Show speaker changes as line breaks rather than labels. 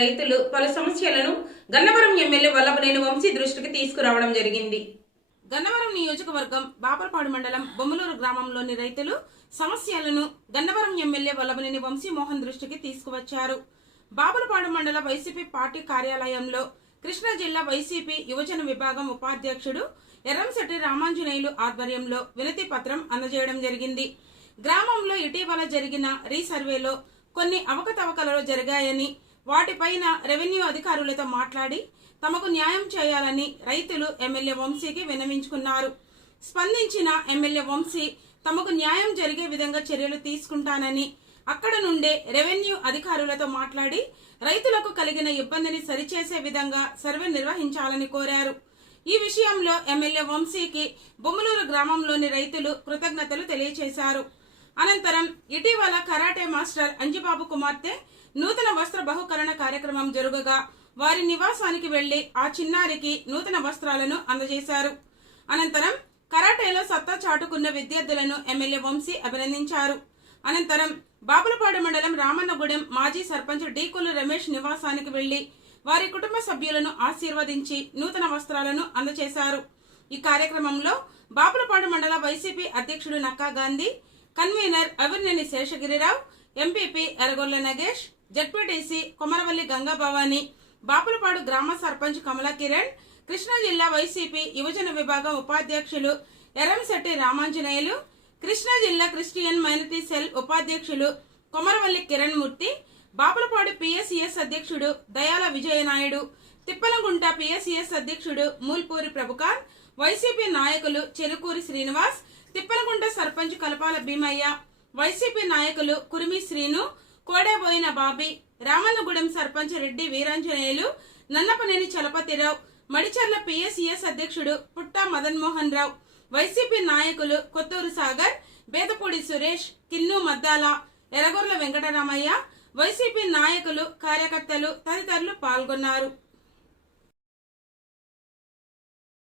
రైతులు పలు సమస్యలను గన్నవరం ఎమ్మెల్యే వల్లభనేని వంశీ దృష్టికి తీసుకురావడం జరిగింది. గన్నవరం నియోజకవర్గం బాపరపాడు మండలం బొమ్మలూరు గ్రామంలోని రైతులు సమస్యలను గన్నవరం ఎమ్మెల్యే వల్లభనేని వంశీ మోహన్ దృష్టికి తీసుకువచ్చారు. బాపులపాడు మండల వైసీపీ పార్టీ కార్యాలయంలో కృష్ణా జిల్లా వైసీపీ యువజన విభాగం ఉపాధ్యక్షుడు ఎర్రంశెట్టి రామాంజనేయులు ఆధ్వర్యంలో వినతి పత్రం అందజేయడం జరిగింది. గ్రామంలో ఇటీవల జరిగిన రీసర్వేలో కొన్ని అవకతవకలలో జరిగాయని వాటిపైన రెవెన్యూ అధికారులతో మాట్లాడి తమకు న్యాయం చేయాలని రైతులు ఎమ్మెల్యే వంశీకి విన్నవించుకున్నారు. స్పందించిన ఎమ్మెల్యే వంశీ తమకు న్యాయం జరిగే విధంగా చర్యలు తీసుకుంటానని అక్కడ నుండే రెవెన్యూ అధికారులతో మాట్లాడి రైతులకు కలిగిన ఇబ్బందిని సరిచేసే విధంగా సర్వే నిర్వహించాలని కోరారు. ఈ విషయంలో ఎమ్మెల్యే వంశీకి బొమ్మలూరు గ్రామంలోని రైతులు కృతజ్ఞతలు తెలియజేశారు అనంతరం ఇటీవల కరాటే మాస్టర్ అంజిబాబు కుమార్తె నూతన వస్త్ర బహుకరణ కార్యక్రమం జరుగగా వారి నివాసానికి వెళ్ళి ఆ చిన్నారికి నూతన వస్త్రాలను అందజేశారు. అనంతరం కరాటేలో సత్తా చాటుకున్న విద్యార్థులను ఎమ్మెల్యే వంశీ అభినందించారు. అనంతరం బాపులపాడు మండలం రామన్నగూడెం మాజీ సర్పంచ్ డీకులు రమేష్ నివాసానికి వెళ్ళి వారి కుటుంబ సభ్యులను ఆశీర్వదించి నూతన వస్త్రాలను అందజేశారు. ఈ కార్యక్రమంలో బాపులపాడు మండల వైసీపీ అధ్యక్షుడు Nakka Gandhi convener Avirneni Seshagiri Rao MPP Eragolla Nagesh ZPTC Komaravalli Ganga Bhavani Bapulapadu గ్రామ సర్పంచ్ కమలా కిరణ్ కృష్ణా జిల్లా వైసీపీ యువజన విభాగం ఉపాధ్యక్షులు ఎర్రంశెట్టి రామాంజనేయులు కృష్ణా జిల్లా క్రిస్టియన్ మైనటీ సెల్ ఉపాధ్యక్షులు కొమరవల్లి కిరణ్ మూర్తి బాపులపాడు పిఎస్సిఎస్ అధ్యక్షుడు దయాల విజయనాయుడు తిప్పలగుంట పిఎస్సిఎస్ అధ్యక్షుడు మూల్పూరి ప్రభుకాంత్ వైసీపీ నాయకులు చెరుకూరి శ్రీనివాస్ తిప్పలగుంట సర్పంచ్ కలపాల భీమయ్య వైసీపీ నాయకులు కురిమి శ్రీను కోడేబోయిన బాబీ రామన్నగూడెం సర్పంచ్ రెడ్డి వీరాంజనేయులు నన్నపనేని చలపతిరావు మడిచర్ల పిఎస్ఈఎస్ అధ్యక్షుడు పుట్టా మదన్మోహన్ రావు వైసీపీ నాయకులు కొత్తూరు సాగర్ బేదపూడి సురేష్ కిన్ను మద్దాల ఎరగొర్ల వెంకటరామయ్య వైసీపీ నాయకులు కార్యకర్తలు తదితరులు పాల్గొన్నారు.